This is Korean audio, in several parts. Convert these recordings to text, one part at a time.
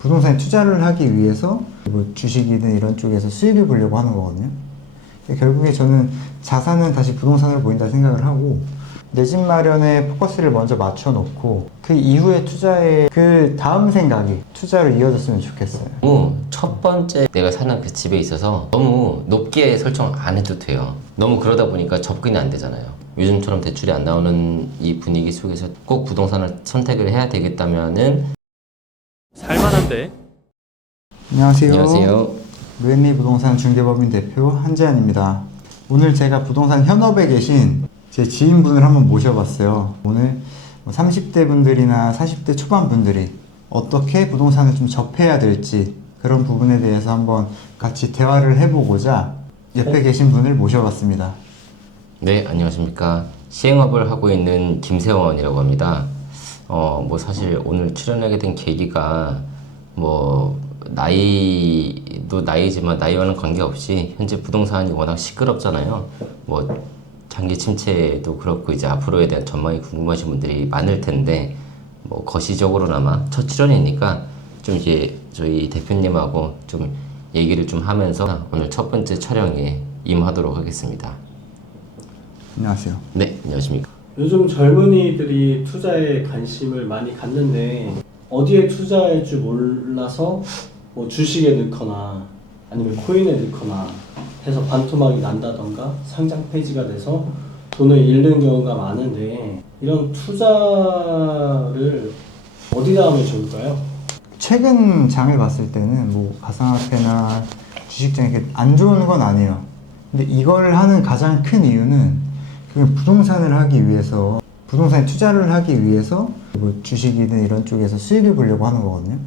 부동산에 투자를 하기 위해서 뭐 주식이든 이런 쪽에서 수익을 보려고 하는 거거든요. 결국에 저는 자산은 다시 부동산으로 보인다 생각을 하고, 내 집 마련에 포커스를 먼저 맞춰놓고 그 이후에 투자에 그 다음 생각이 투자로 이어졌으면 좋겠어요. 첫 번째 내가 사는 그 집에 있어서 너무 높게 설정 안 해도 돼요. 너무 그러다 보니까 접근이 안 되잖아요. 요즘처럼 대출이 안 나오는 이 분위기 속에서 꼭 부동산을 선택을 해야 되겠다면은 살만한데. 안녕하세요. 안녕하세요. 루앤리 부동산 중개법인 대표 한재환입니다. 오늘 제가 부동산 현업에 계신 제 지인분을 한번 모셔봤어요. 오늘 30대 분들이나 40대 초반 분들이 어떻게 부동산을 좀 접해야 될지 그런 부분에 대해서 한번 같이 대화를 해보고자 옆에 계신 분을 모셔봤습니다. 네, 안녕하십니까. 시행업을 하고 있는 김세원이라고 합니다. 사실 오늘 출연하게 된 계기가 나이도 나이지만 나이와는 관계없이 현재 부동산이 워낙 시끄럽잖아요. 장기 침체도 그렇고 이제 앞으로에 대한 전망이 궁금하신 분들이 많을 텐데 거시적으로나마 첫 출연이니까 좀 이제 저희 대표님하고 좀 얘기를 좀 하면서 오늘 첫 번째 촬영에 임하도록 하겠습니다. 안녕하세요. 네, 안녕하십니까. 요즘 젊은이들이 투자에 관심을 많이 갖는데 어디에 투자할 줄 몰라서 주식에 넣거나 아니면 코인에 넣거나 해서 반토막이 난다던가 상장 폐지가 돼서 돈을 잃는 경우가 많은데, 이런 투자를 어디다 하면 좋을까요? 최근 장을 봤을 때는 가상화폐나 주식장이 안 좋은 건 아니에요. 근데 이걸 하는 가장 큰 이유는 그냥 부동산을 하기 위해서, 부동산에 투자를 하기 위해서 주식이든 이런 쪽에서 수익을 보려고 하는 거거든요.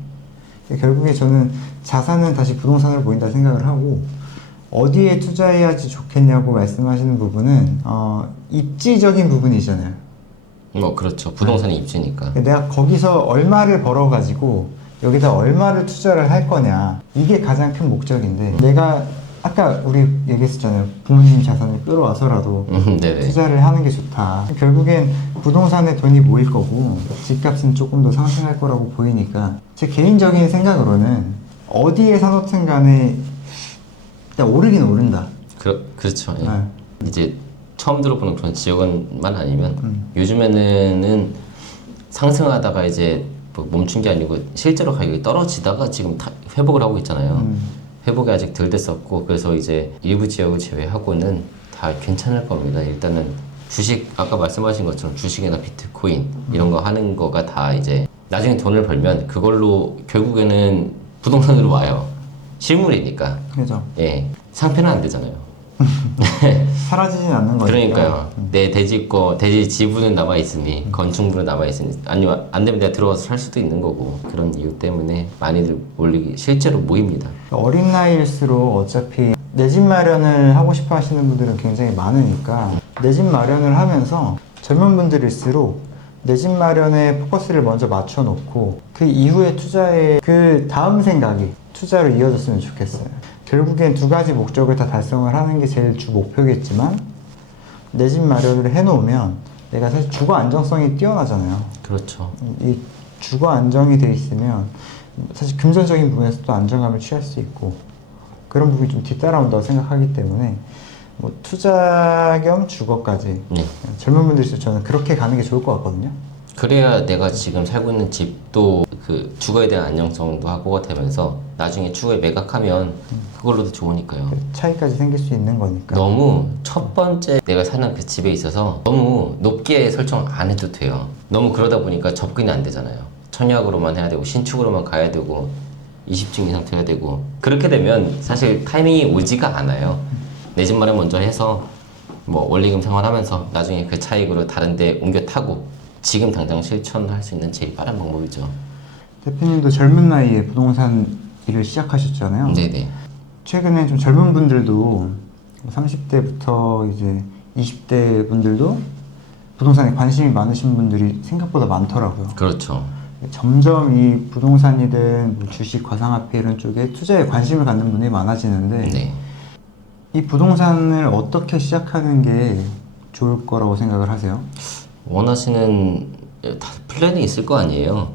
결국에 저는 자산은 다시 부동산으로 보인다 생각을 하고, 어디에 투자해야지 좋겠냐고 말씀하시는 부분은 입지적인 부분이잖아요. 그렇죠. 부동산이 입지니까. 내가 거기서 얼마를 벌어가지고 여기다 얼마를 투자를 할 거냐, 이게 가장 큰 목적인데, 내가 아까 우리 얘기했었잖아요. 부모님 자산을 끌어와서라도 네네. 투자를 하는 게 좋다. 결국엔 부동산에 돈이 모일 거고 집값은 조금 더 상승할 거라고 보이니까, 제 개인적인 생각으로는 어디에 사놓든 간에 일단 오르긴 오른다. 그렇죠. 예. 네. 이제 처음 들어보는 그런 지역만 아니면 요즘에는 상승하다가 이제 멈춘 게 아니고 실제로 가격이 떨어지다가 지금 다 회복을 하고 있잖아요. 회복이 아직 덜 됐었고, 그래서 이제 일부 지역을 제외하고는 다 괜찮을 겁니다. 일단은 주식, 아까 말씀하신 것처럼 주식이나 비트코인 이런 거 하는 거가 다 이제 나중에 돈을 벌면 그걸로 결국에는 부동산으로 와요. 실물이니까. 그죠. 예, 상패는 안 되잖아요. 사라지진 않는 거니까. 그러니까요. 내 대지 지분은 남아 있으니, 건축물은 남아 있으니, 아니면 안 되면 내가 들어가서 살 수도 있는 거고, 그런 이유 때문에 많이들 실제로 모입니다. 어린 나이일수록 어차피 내 집 마련을 하고 싶어 하시는 분들은 굉장히 많으니까, 내 집 마련을 하면서 젊은 분들일수록 내 집 마련에 포커스를 먼저 맞춰놓고 그 이후에 투자에 그 다음 생각이 투자로 이어졌으면 좋겠어요. 결국엔 두 가지 목적을 다 달성을 하는 게 제일 주 목표겠지만, 내 집 마련을 해놓으면 내가 사실 주거 안정성이 뛰어나잖아요. 그렇죠. 이 주거 안정이 돼 있으면 사실 금전적인 부분에서도 안정감을 취할 수 있고, 그런 부분이 좀 뒤따라온다고 생각하기 때문에 투자 겸 주거까지 네. 젊은 분들이 저는 그렇게 가는 게 좋을 것 같거든요. 그래야 내가 지금 살고 있는 집도 그 주거에 대한 안정성도 확보가 되면서 나중에 추후에 매각하면 그걸로도 좋으니까요. 차이까지 생길 수 있는 거니까. 너무 첫 번째 내가 사는 그 집에 있어서 너무 높게 설정 안 해도 돼요. 너무 그러다 보니까 접근이 안 되잖아요. 청약으로만 해야 되고 신축으로만 가야 되고 20층 이상 돼야 되고, 그렇게 되면 사실 타이밍이 오지가 않아요. 내 집 마련 먼저 해서 원리금 생활하면서 나중에 그 차익으로 다른 데 옮겨 타고 지금 당장 실천할 수 있는 제일 빠른 방법이죠. 대표님도 젊은 나이에 부동산 일을 시작하셨잖아요. 네네. 최근에 좀 젊은 분들도 30대부터 이제 20대 분들도 부동산에 관심이 많으신 분들이 생각보다 많더라고요. 그렇죠. 점점 이 부동산이든 주식, 가상화폐 이런 쪽에 투자에 관심을 갖는 분이 많아지는데, 네. 이 부동산을 어떻게 시작하는 게 좋을 거라고 생각을 하세요? 원하시는 다 플랜이 있을 거 아니에요.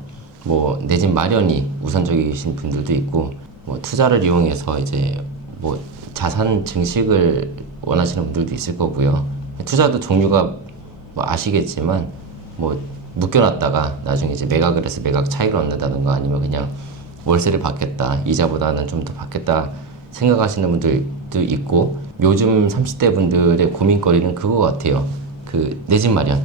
뭐 내 집 마련이 우선적이신 분들도 있고 뭐 투자를 이용해서 이제 뭐 자산 증식을 원하시는 분들도 있을 거고요. 투자도 종류가 뭐 아시겠지만 뭐 묶여놨다가 나중에 이제 매각을 해서 매각 차익을 얻는다든가 아니면 그냥 월세를 받겠다 이자보다는 좀 더 받겠다 생각하시는 분들도 있고 요즘 30대 분들의 고민거리는 그거 같아요. 그 내 집 마련.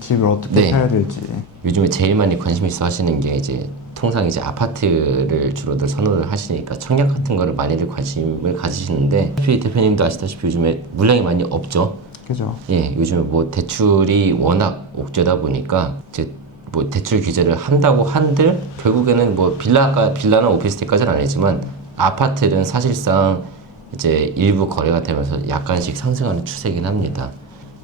집을 어떻게 네. 사야 될지. 요즘에 제일 많이 관심 있어 하시는 게 이제 통상 이제 아파트를 주로들 선호를 하시니까 청약 같은 거를 많이들 관심을 가지시는데 대표님도 아시다시피 요즘에 물량이 많이 없죠. 그죠? 예, 요즘에 뭐 대출이 워낙 옥죄다 보니까 이제 뭐 대출 규제를 한다고 한들 결국에는 뭐 빌라나 오피스텔까지는 아니지만 아파트는 사실상 이제 일부 거래가 되면서 약간씩 상승하는 추세긴 합니다.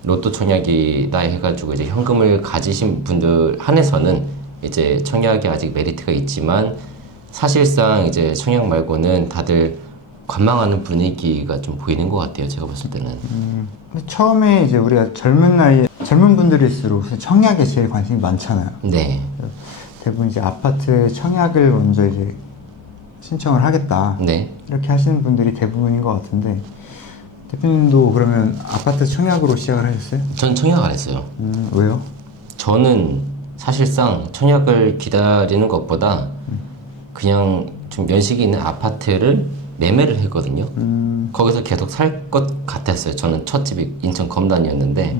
로또 청약이다 해가지고 이제 현금을 가지신 분들 한해서는 이제 청약이 아직 메리트가 있지만 사실상 이제 청약 말고는 다들 관망하는 분위기가 좀 보이는 것 같아요. 제가 봤을 때는. 근데 처음에 이제 우리가 젊은 분들일수록 청약에 제일 관심이 많잖아요. 네, 대부분 이제 아파트 청약을 먼저 이제 신청을 하겠다. 네. 이렇게 하시는 분들이 대부분인 것 같은데 대표님도 그러면 아파트 청약으로 시작을 하셨어요? 전 청약 안 했어요. 왜요? 저는 사실상 청약을 기다리는 것보다 그냥 좀 면식이 있는 아파트를 매매를 했거든요. 거기서 계속 살 것 같았어요. 저는 첫 집이 인천 검단이었는데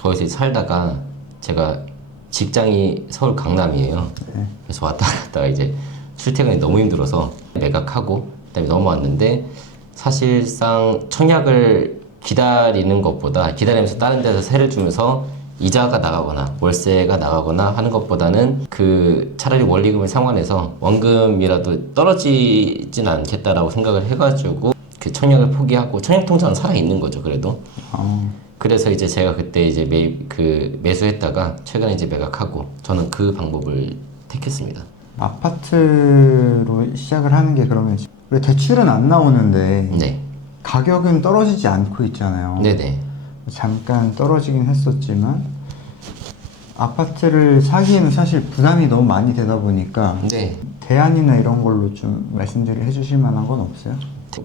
거기서 살다가 제가 직장이 서울 강남이에요. 그래서 왔다 갔다가 이제 출퇴근이 너무 힘들어서 매각하고 그다음에 넘어왔는데 사실상 청약을 기다리는 것보다 기다리면서 다른 데서 세를 주면서 이자가 나가거나 월세가 나가거나 하는 것보다는 그 차라리 원리금을 상환해서 원금이라도 떨어지진 않겠다라고 생각을 해가지고 그 청약을 포기하고 청약 통장은 살아 있는 거죠. 그래도 그래서 이제 제가 그때 이제 매수했다가 최근에 이제 매각하고 저는 그 방법을 택했습니다. 아파트로 시작을 하는 게 그러면 왜 대출은 안 나오는데 네, 가격은 떨어지지 않고 있잖아요. 네네. 잠깐 떨어지긴 했었지만 아파트를 사기에는 사실 부담이 너무 많이 되다 보니까 네. 대안이나 이런 걸로 좀 말씀들을 해주실 만한 건 없어요?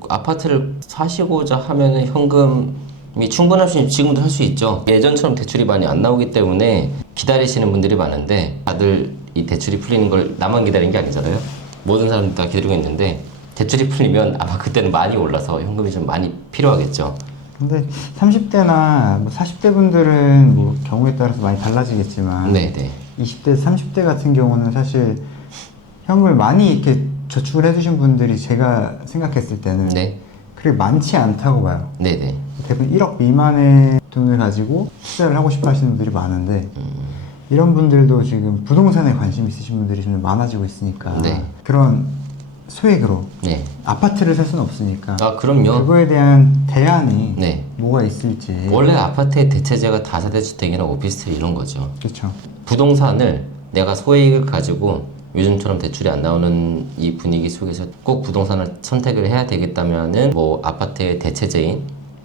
아파트를 사시고자 하면은 현금이 충분하시면 지금도 할 수 있죠. 예전처럼 대출이 많이 안 나오기 때문에 기다리시는 분들이 많은데 다들 이 대출이 풀리는 걸 나만 기다리는 게 아니잖아요. 모든 사람들이 다 기다리고 있는데 대출이 풀리면 아마 그때는 많이 올라서 현금이 좀 많이 필요하겠죠. 근데 30대나 뭐 40대 분들은 뭐 경우에 따라서 많이 달라지겠지만 네네. 20대, 30대 같은 경우는 사실 현금을 많이 이렇게 저축을 해두신 분들이 제가 생각했을 때는 네. 그렇게 많지 않다고 봐요. 네네. 대부분 1억 미만의 돈을 가지고 투자를 하고 싶어 하시는 분들이 많은데 이런 분들도 지금 부동산에 관심 있으신 분들이 좀 많아지고 있으니까 네. 그런 소액으로 네. 아파트를 살 수는 없으니까 아, 그럼요. 그거에 대한 대안이 네. 뭐가 있을지. 원래 아파트의 대체제가 다세대 주택이나 오피스텔 이런 거죠. 그렇죠. 부동산을 내가 소액을 가지고 요즘처럼 대출이 안 나오는 이 분위기 속에서 꼭 부동산을 선택을 해야 되겠다면은 뭐 아파트의 대체제인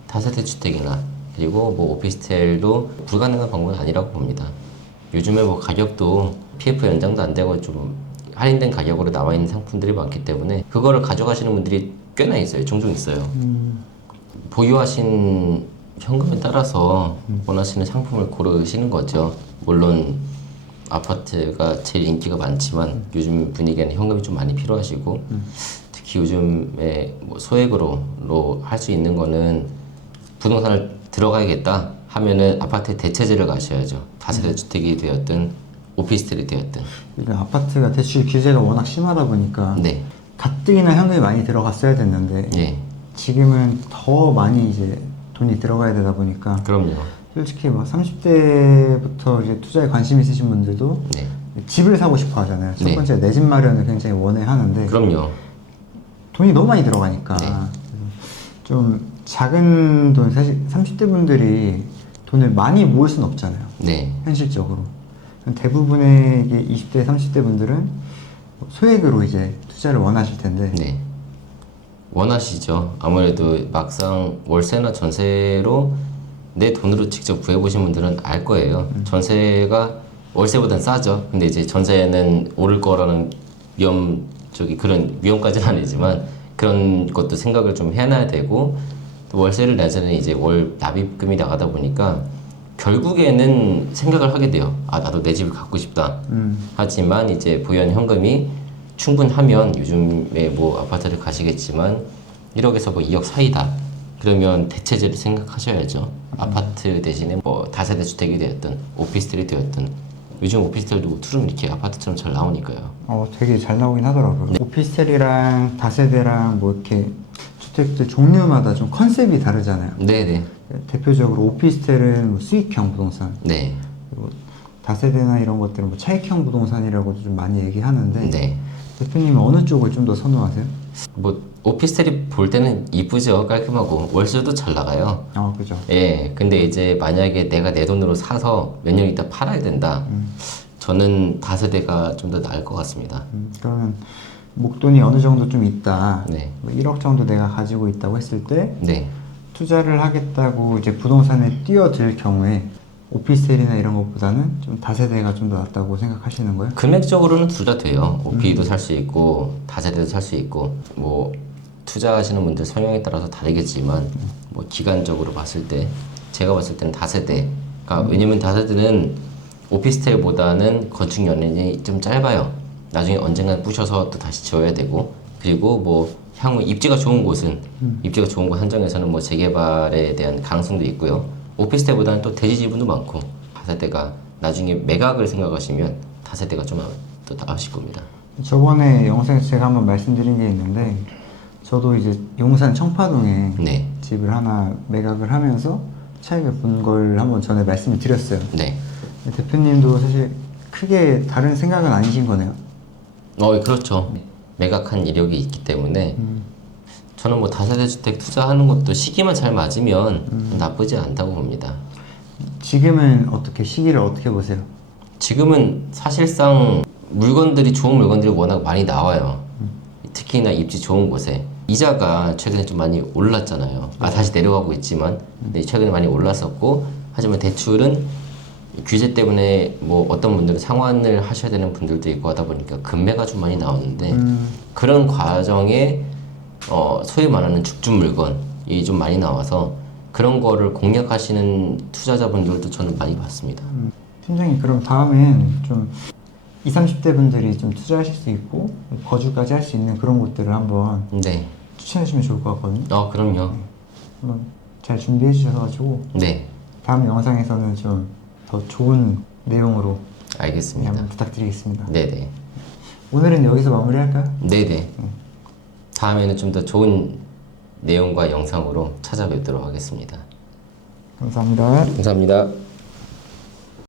다세대 주택이나 그리고 뭐 오피스텔도 불가능한 방법은 아니라고 봅니다. 요즘에 뭐 가격도 PF 연장도 안 되고 좀 할인된 가격으로 나와 있는 상품들이 많기 때문에 그거를 가져가시는 분들이 꽤나 있어요. 종종 있어요. 보유하신 현금에 따라서 원하시는 상품을 고르시는 거죠. 물론 아파트가 제일 인기가 많지만 요즘 분위기에는 현금이 좀 많이 필요하시고 특히 요즘에 뭐 소액으로 할 수 있는 거는 부동산을 들어가야겠다 하면은 아파트의 대체제를 가셔야죠. 다세대 주택이 되었든 오피스텔이 되었든. 그러니까 아파트가 대출 규제가 워낙 심하다 보니까 네. 가뜩이나 현금이 많이 들어갔어야 됐는데 예. 지금은 더 많이 이제 돈이 들어가야 되다 보니까 그럼요. 솔직히 막 30대부터 이제 투자에 관심 있으신 분들도 네. 집을 사고 싶어 하잖아요. 첫 네. 번째 내 집 마련을 굉장히 원해 하는데 그럼요. 돈이 너무 많이 들어가니까 네. 그래서 좀 작은 돈, 사실 30대 분들이 돈을 많이 모을 수는 없잖아요. 네. 현실적으로. 대부분의 이게 20대, 30대 분들은 소액으로 이제 투자를 원하실 텐데 네. 원하시죠. 아무래도 막상 월세나 전세로 내 돈으로 직접 구해보신 분들은 알 거예요. 전세가 월세보단 싸죠. 근데 이제 전세는 오를 거라는 그런 위험까지는 아니지만 그런 것도 생각을 좀 해놔야 되고, 또 월세를 내자는 이제 월 납입금이 나가다 보니까 결국에는 생각을 하게 돼요. 아, 나도 내 집을 갖고 싶다. 하지만 이제 부연 현금이 충분하면, 요즘에 뭐 아파트를 가시겠지만 1억에서 뭐 2억 사이다. 그러면 대체제를 생각하셔야죠. 아파트 대신에 뭐 다세대 주택이 되었든 오피스텔이 되었든, 요즘 오피스텔도 투룸 이렇게 아파트처럼 잘 나오니까요. 되게 잘 나오긴 하더라고요. 오피스텔이랑 다세대랑 뭐 이렇게 주택들 종류마다 좀 컨셉이 다르잖아요. 네네. 대표적으로 오피스텔은 뭐 수익형 부동산, 네. 그리고 다세대나 이런 것들은 뭐 차익형 부동산이라고도 좀 많이 얘기하는데, 네. 대표님은 어느 쪽을 좀 더 선호하세요? 뭐 오피스텔이 볼 때는 이쁘죠. 깔끔하고 월세도 잘 나가요. 그죠. 예. 근데 이제 만약에 내가 내 돈으로 사서 몇 년 있다 팔아야 된다. 저는 다세대가 좀 더 나을 것 같습니다. 그러면 목돈이 어느 정도 좀 있다. 네. 뭐 1억 정도 내가 가지고 있다고 했을 때 네. 투자를 하겠다고 이제 부동산에 뛰어들 경우에 오피스텔이나 이런 것보다는 좀 다세대가 좀 더 낫다고 생각하시는 거예요? 금액적으로는 둘 다 돼요. 오피도 살 수 있고 다세대도 살 수 있고, 뭐 투자하시는 분들 성향에 따라서 다르겠지만 뭐 기간적으로 봤을 때 제가 봤을 때는 다세대가, 왜냐면 다세대는 오피스텔보다는 건축 연연이 좀 짧아요. 나중에 언젠가 부셔서 또 다시 지어야 되고, 그리고 뭐 향후 입지가 좋은 곳은 입지가 좋은 곳 한정에서는 뭐 재개발에 대한 가능성도 있고요. 오피스텔보다는 또 대지 지분도 많고, 다세대가 나중에 매각을 생각하시면 다세대가 좀 더 나으실 겁니다. 저번에 영상에서 제가 한번 말씀드린 게 있는데, 저도 이제 용산 청파동에 네. 집을 하나 매각을 하면서 차익을 본 걸 한번 전에 말씀을 드렸어요. 네. 대표님도 사실 크게 다른 생각은 아니신 거네요. 그렇죠. 매각한 이력이 있기 때문에 저는 뭐 다세대 주택 투자하는 것도 시기만 잘 맞으면 나쁘지 않다고 봅니다. 지금은 어떻게, 시기를 어떻게 보세요? 지금은 사실상 좋은 물건들이 워낙 많이 나와요. 특히나 입지 좋은 곳에. 이자가 최근에 좀 많이 올랐잖아요. 다시 내려가고 있지만, 근데 최근에 많이 올랐었고, 하지만 대출은 규제 때문에 뭐 어떤 분들은 상환을 하셔야 되는 분들도 있고 하다 보니까 금매가 좀 많이 나오는데, 그런 과정에 소위 말하는 죽준 물건이 좀 많이 나와서 그런 거를 공략하시는 투자자분들도 저는 많이 봤습니다. 팀장님, 그럼 다음엔 좀 20, 30대 분들이 좀 투자하실 수 있고 거주까지 할 수 있는 그런 곳들을 한번 네. 추천해 주시면 좋을 것 같거든요. 그럼요. 한번 잘 준비해 주셔가지고 네. 다음 영상에서는 좀 더 좋은 내용으로 알겠습니다. 한번 부탁드리겠습니다. 네네. 오늘은 여기서 마무리할까요? 네네. 다음에는 좀 더 좋은 내용과 영상으로 찾아뵙도록 하겠습니다. 감사합니다. 감사합니다.